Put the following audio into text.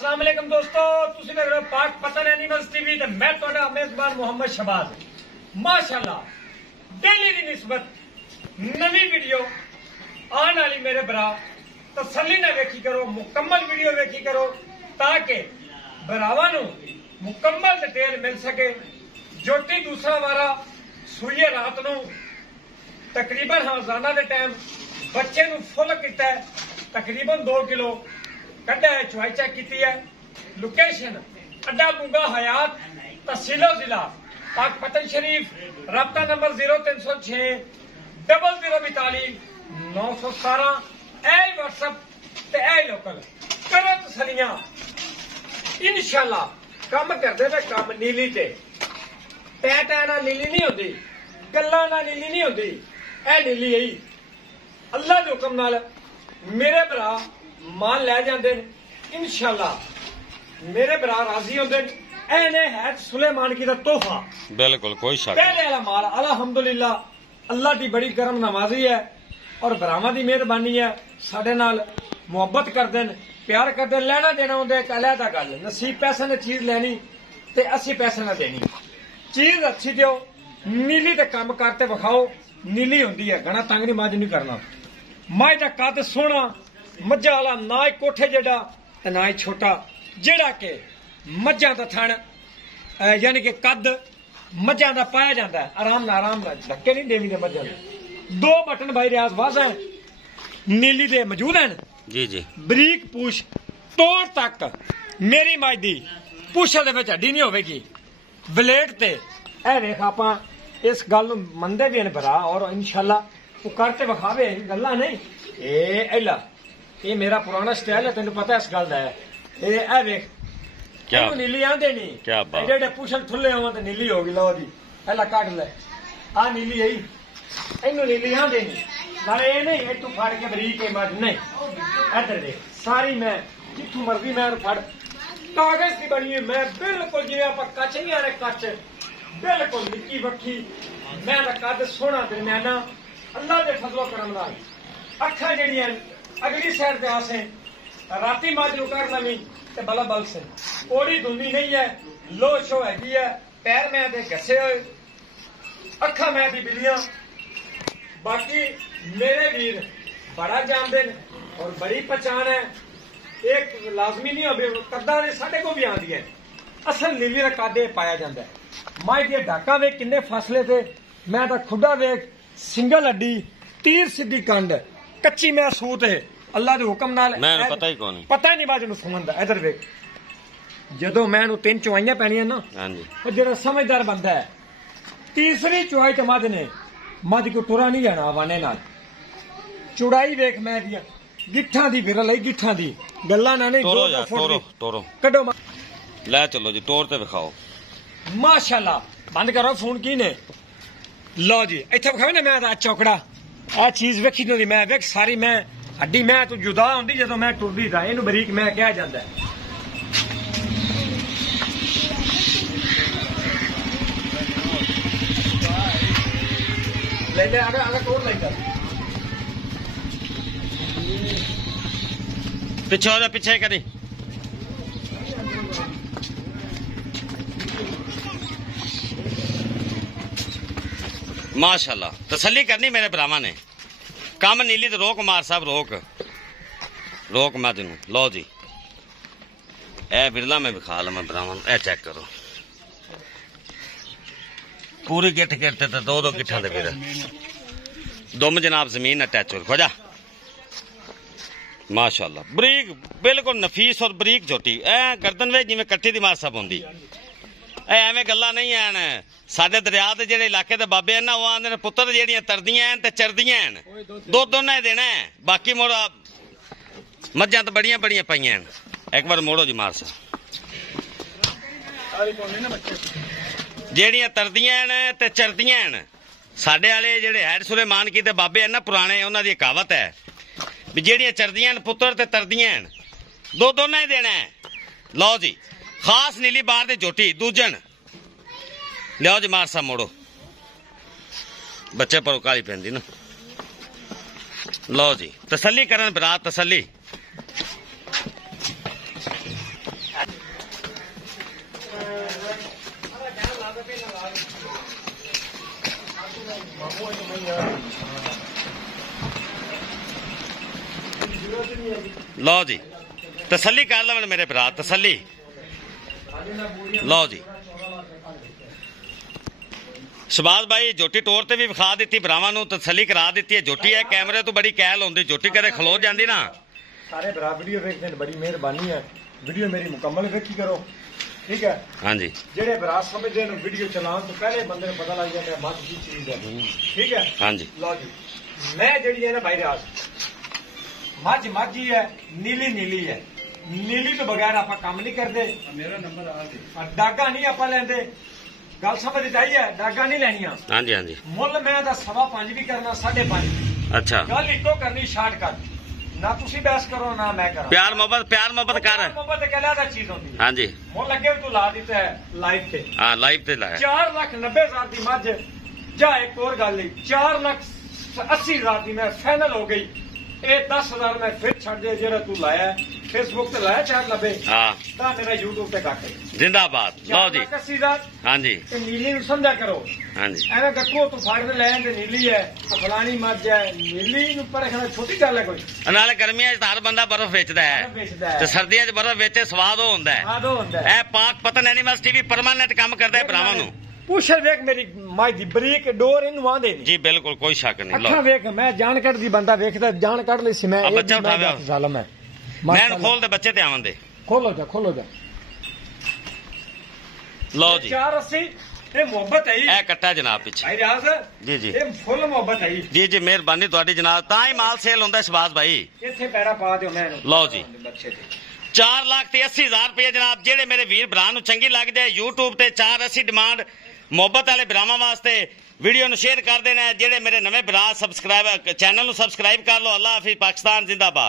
अस्सलाम वालेकुम दोस्तों, तुसी देख रहे हो पाक पतन एनिमल्स टीवी ते मैं तुहाडा मेजबान मोहम्मद शहबाज। माशाअल्लाह डेली दी निस्बत नवी वीडियो आने वाली मेरे भरा तसल्ली ना वेखी करो, मुकम्मल वीडियो वेखी करो ताकि भरावां नूं मुकम्मल डिटेल मिल सके। जोटी दूसरा वारा सूइए रात नूं तकरीबन हज़ाना दे टाइम बच्चे नूं फुल कीता है, तकरीबन 2 किलो कड्ढा है, चुवाई चेक की है। लोकेशन अड्डा बुंगा हयात, तहसील जिला पाक पतन शरीफ। राबता नंबर 0306 0042 917। ए व्हाट्सएप ते ए लोकल करो तसलियां इंशाल्लाह। कम करदे वे कम नीली ते टै ना नीली नहीं होती, गल्लां ना नीली नहीं होती। ए नीली आई अल्लाह के हुक्म नाल मेरे भरा माल लै जांदे इंशाल्लाह, मेरे भरा राजी होंदे। एने है सुलेमान की दा तोहफा, बिल्कुल कोई शक पहले वाला माल अल्हम्दुलिल्लाह। अल्लाह की बड़ी करम नवाजी है और भरावां दी मेहरबानी है। साडे नाल मुहब्बत करदे, प्यार करदे, लेना देना होंदे एक अलहदा गल। नसीब पैसे ने चीज लेनी ते असी पैसे ना देनी। चीज अच्छी दियो, नीली ते कम करते विखाओ। नीली होंदी है घना तंग नहीं, मज नहीं करना। मज दा कद सोहना, मज्झां वाला ना ही कोठे जेड़ा ते ना ही छोटा, जेड़ा के मज्झां दा थण यानी कि कद मज्झां दा पाया जाता है। आराम नाल धक्के नहीं देवी दे मज्झां दे। 2 बटन भाई रियाज वाजा है, नीली दे मौजूद हैं जी जी। बरीक पूछ तोड़ तक मेरी मज दी पूछल दे विच हड्डी नहीं होवेगी। ब्लेड ते ए वेख आपां इस गल नूं मनदे भी हैं भरा, और इंशाल्लाह वो करते विखावे गल्लां नहीं। ए एला ये मेरा पुराना स्टाइल है, तेन पता इस गल दा है। ए वेख क्या नीली आंदे नहीं, क्या बात, एडे पूछल ठुल्ले होवन ते नीली होगी। लो जी एला काट ले, आ नीली आई, इनू नीली आंदे नहीं। नाले ये नहीं ए तू फाड़ के बरीक के मज नहीं। इधर देख सारी मैं जिथों मर्जी मैं फड़ कागज की बनी है। मैं बिल्कुल जिवें आपां कच नहीं आने कच, बिल्कुल निक्की बक्खी। मैं दा कद सोहना दरम्याना, अल्लाह दे फजलो करम नाल। अखां जेहड़ियां अगली साइड ते आसे राती मज नूं कर लवी ते बला बल से कोड़ी धुंदी नहीं है, लो शो हैगी है। पैर मैं दे घसे होए, अखां मैं दी बिलियां। बाकी मेरे वीर बड़ा जानते हैं और बड़ी पहचान है। एक लाजमी नहीं हो कदा ने साढ़े को भी आंदी है। असल नीली का कद पाया जाता है। माई दी डाका वेख किन्ने फासले ते, मैं तो खुदा वेख सिंगल हड्डी, तीर सीधी कंड, कच्ची मैं सूत है। अल्लाह के हुक्म नाल पता ही कौन पता ही नहीं बाज सुमन दा। इधर वेख जदों मैं 3 चुवाइयां पैनियां ना, जो समझदार बंदा है तीसरी चुवाई तो मज ने मज को टुरा नहीं जाना आवाने नाल। चुड़ाई वेख मैं दिया गिट्ठां दी विरल आई, गिट्ठां दी गल्लां ना नहीं। तोरो कड्डो ले चलो जी, तोड़ ते विखाओ। माशाल्लाह बंद करो फोन की ने। लो जी इत्थे विखावे ना, मैं दा चौकड़ा आ चीज वेखी नहीं। मैं वेख सारी मैं हड्डी मैं तू जुदा होंदी जदों मैं टुरदी था। इनू बरीक मैं कहा जांदा है। ले आगे तोड़ ले पीछे हो जा, पीछे करी। माशाल्लाह तसल्ली करनी मेरे भरावां ने। कम नीली तो रोक मार साहब, रोक मैं तेनू। लो जी ए बिरला में विखा लवां भरावां, ए चेक करो पूरी गिट्ठ गिट्ठ ते 2 गिट्ठां दे फिर दुम जनाब जमीन अटैच हो खोजा। माशाल्लाह बरीक बिल्कुल नफीस और बरीक झोटी। ए गर्दन वे जिवें कट्टी दी मार साहब होंदी। एवें गल्लां नहीं हैं। साडे दरिया दे जेहड़े इलाके दे बाबे हैं ना, वो आंदे ने पुत्तर जेहड़ियां तरदियां हैं ते चरदियां हैं, दुद्ध उन्हें देना है। बाकी मोड़ मज्जां तो बड़ियां बड़ियां पाइयां हैं। एक बार मोड़ो जी मार साहब, जेहड़ियां तरदियां हैं ते चरदियां हैं। साडे वाले जेहड़े हैड सुलेमान की दे बाबे हैं ना पुराने, उन्हां दी कहावत है भी जेहड़ियां चरदियां हैं पुत्तर ते तरदियां हैं, दुद्ध उन्हें देना है। लो जी खास नीली बार दी झोटी दूजन लियाओ जी मार साहब, मोड़ो बच्चे पर काली पैंदी ना। लो जी तसल्ली करन बिरात, तसल्ली। ਲਓ ਜੀ ਤਸੱਲੀ ਕਰ ਲਵਣ ਮੇਰੇ ਭਰਾ ਤਸੱਲੀ ਲਓ ਜੀ ਸ਼ਬਾਜ਼ ਭਾਈ ਝੋਟੀ ਟੋਰ ਤੇ ਵੀ ਵਿਖਾ ਦਿੱਤੀ ਭਰਾਵਾਂ ਨੂੰ ਤਸੱਲੀ ਕਰਾ ਦਿੱਤੀ ਹੈ ਝੋਟੀ ਹੈ ਕੈਮਰੇ ਤੋਂ ਬੜੀ ਕੈਲ ਹੁੰਦੀ ਝੋਟੀ ਕਦੇ ਖਲੋ ਜਾਂਦੀ ਨਾ ਸਾਰੇ ਭਰਾ ਵੀਡੀਓ ਵੇਖਦੇ ਨੇ ਬੜੀ ਮਿਹਰਬਾਨੀ ਹੈ ਵੀਡੀਓ ਮੇਰੀ ਮੁਕੰਮਲ ਵੇਖੀ ਕਰੋ ਠੀਕ ਹੈ ਹਾਂਜੀ ਜਿਹੜੇ ਭਰਾ ਸਮਝਦੇ ਨੇ ਵੀਡੀਓ ਚਲਾਉਣ ਤੋਂ ਪਹਿਲੇ ਬੰਦੇ ਨੂੰ ਪਤਾ ਲੱਗ ਜਾਂਦਾ ਮੱਝ ਕੀ ਚੀਜ਼ ਹੈ ਠੀਕ ਹੈ ਹਾਂਜੀ ਲਓ ਜੀ ਮੈਂ ਜਿਹੜੀ ਹੈ ਨਾ ਭਾਈ ਰਾਜ ਮੱਝ ਹੈ ਨੀਲੀ ਹੈ ਨੀਲੀ ਤੋਂ ਬਗੈਰ ਆਪਾਂ ਕੰਮ ਨਹੀਂ ਕਰਦੇ ਮੇਰਾ ਨੰਬਰ ਆ ਗਿਆ ਡਾਗਾ ਨਹੀਂ ਆਪਾਂ ਲੈਂਦੇ ਗੱਲ ਸਮਝ ਆਈ ਹੈ ਡਾਗਾ ਨਹੀਂ ਲੈਣੀਆਂ ਹਾਂਜੀ ਹਾਂਜੀ ਮੁੱਲ ਮੈਂ ਦਾ 5.5 ਵੀ ਕਰਨਾ 5.5 ਅੱਛਾ ਗੱਲ ਇੱਕੋ ਕਰਨੀ ਸ਼ਾਰਟਕਟ ਨਾ ਤੁਸੀਂ ਬਹਿਸ ਕਰੋ ਨਾ ਮੈਂ ਕਰਾਂ ਪਿਆਰ ਮੁਹੱਬਤ ਕਰ ਮੁਹੱਬਤ ਕਹਿਲਾ ਦਾ ਚੀਜ਼ ਹੁੰਦੀ ਹੈ ਹਾਂਜੀ ਮੁੱਲ ਅੱਗੇ ਵੀ ਤੂੰ ਲਾ ਦਿੱਤਾ ਹੈ ਲਾਈਵ ਤੇ ਹਾਂ ਲਾਈਵ ਤੇ ਲਾਇਆ 4,90,000 ਦੀ ਮੱਝ ਜਾਂ ਇੱਕ ਹੋਰ ਗੱਲ ਨਹੀਂ 4,80,000 ਦੀ ਮੈਂ ਫਾਈਨਲ ਹੋ ਗਈ ਇਹ 10,000 ਮੈਂ ਫਿਰ ਛੱਡ ਦੇ ਜਿਹੜਾ ਤੂੰ ਲਾਇਆ ਫੇਸਬੁੱਕ ਤੇ ਲਾਇਆ 490 ਹਾਂ ਤਾਂ ਮੇਰਾ YouTube ਤੇ ਕੱਟ ਜ਼ਿੰਦਾਬਾਦ ਲਓ ਜੀ 4,80,000 ਹਾਂਜੀ ਤੇ ਨੀਲੀ ਨੂੰ ਸਮਝਿਆ ਕਰੋ ਹਾਂਜੀ ਐਵੇਂ ਗੱਕੋ ਤੂੰ ਫੜ ਲੈ ਤੇ ਨੀਲੀ ਹੈ ਫਲਾਣੀ ਮੱਝ ਹੈ ਨੀਲੀ ਨੂੰ ਪਰ ਖਣਾ ਛੋਟੀ ਗੱਲ ਹੈ ਕੋਈ ਨਾਲੇ ਗਰਮੀਆਂ 'ਚ ਤਾਂ ਹਰ ਬੰਦਾ ਬਰਫ਼ ਵੇਚਦਾ ਹੈ ਵੇਚਦਾ ਹੈ ਤੇ ਸਰਦੀਆਂ 'ਚ ਬਰਫ਼ ਵੇਚੇ ਸਵਾਦ ਉਹ ਹੁੰਦਾ ਹੈ ਆਦੋ ਹੁੰਦਾ ਹੈ ਇਹ ਪਾਕ ਪਤਨ ਐਨੀਮਲਸ ਟੀਵੀ ਪਰਮਾਨੈਂਟ ਕੰਮ ਕਰਦਾ ਹੈ ਭਰਾਵਾਂ ਨੂੰ ਪੁੱਛਰ ਵੇਖ ਮੇਰੀ ਮਾਈ ਦੀ ਬਰੀਕ ਡੋਰ ਇਹਨੂੰ ਆਂਦੇ ਨਹੀਂ ਜੀ ਬਿਲਕੁਲ ਕੋਈ ਸ਼ੱਕ ਨਹੀਂ ਅੱਖਾਂ ਲਓ ਵੇਖ ਮੈਂ ਜਾਣ ਕੱਢ ਦੀ ਬੰਦਾ ਵੇਖਦਾ ਜਾਣ ਕੱਢ ਲਈ ਸੀ ਮੈਂ ਆ ਬੱਚਾ ਉਠਾਵਿਆ। ਜ਼ਾਲਮ ਹੈ ਮੈਂ ਖੋਲ ਦੇ ਬੱਚੇ ਤੇ ਆਵਣ ਦੇ ਖੋਲੋ ਜਾ ਲਓ ਜੀ 480 ਇਹ ਮੁਹੱਬਤ ਹੈ ਇਹ ਕੱਟਾ ਜਨਾਬ ਪਿੱਛੇ ਭਾਈ ਰਿਆਜ਼ ਜੀ ਜੀ ਇਹ ਫੁੱਲ ਮੁਹੱਬਤ ਹੈ ਜੀ ਮਿਹਰਬਾਨੀ ਤੁਹਾਡੀ ਜਨਾਬ ਤਾਂ ਹੀ ਮਾਲ ਸੇਲ ਹੁੰਦਾ ਸ਼ਬਾਜ਼ ਭਾਈ ਇੱਥੇ ਪੈਰਾ ਪਾ ਦਿਓ ਮੈਂ ਇਹਨੂੰ ਲਓ ਜੀ ਬੱਚੇ ਤੇ 4,80,000 ਰੁਪਏ ਜਨਾਬ ਜਿਹੜੇ ਮੇਰੇ ਵੀਰ ਭਰਾ ਨੂੰ ਚੰਗੀ ਲੱਗਦੀ ਹੈ YouTube ਤੇ 480 ਡਿਮਾਂਡ ਮੁਹੱਬਤ ਵਾਲੇ ਭਰਾਵਾਂ ਵਾਸਤੇ ਵੀਡੀਓ ਨੂੰ ਸ਼ੇਅਰ ਕਰ ਦੇਣਾ ਜਿਹੜੇ ਮੇਰੇ ਨਵੇਂ ਭਰਾ ਸਬਸਕ੍ਰਾਈਬ ਚੈਨਲ ਨੂੰ ਸਬਸਕ੍ਰਾਈਬ ਕਰ ਲਓ ਅੱਲਾਹ ਹਾਫਿਜ਼ ਪਾਕਿਸਤਾਨ ਜ਼ਿੰਦਾਬਾਦ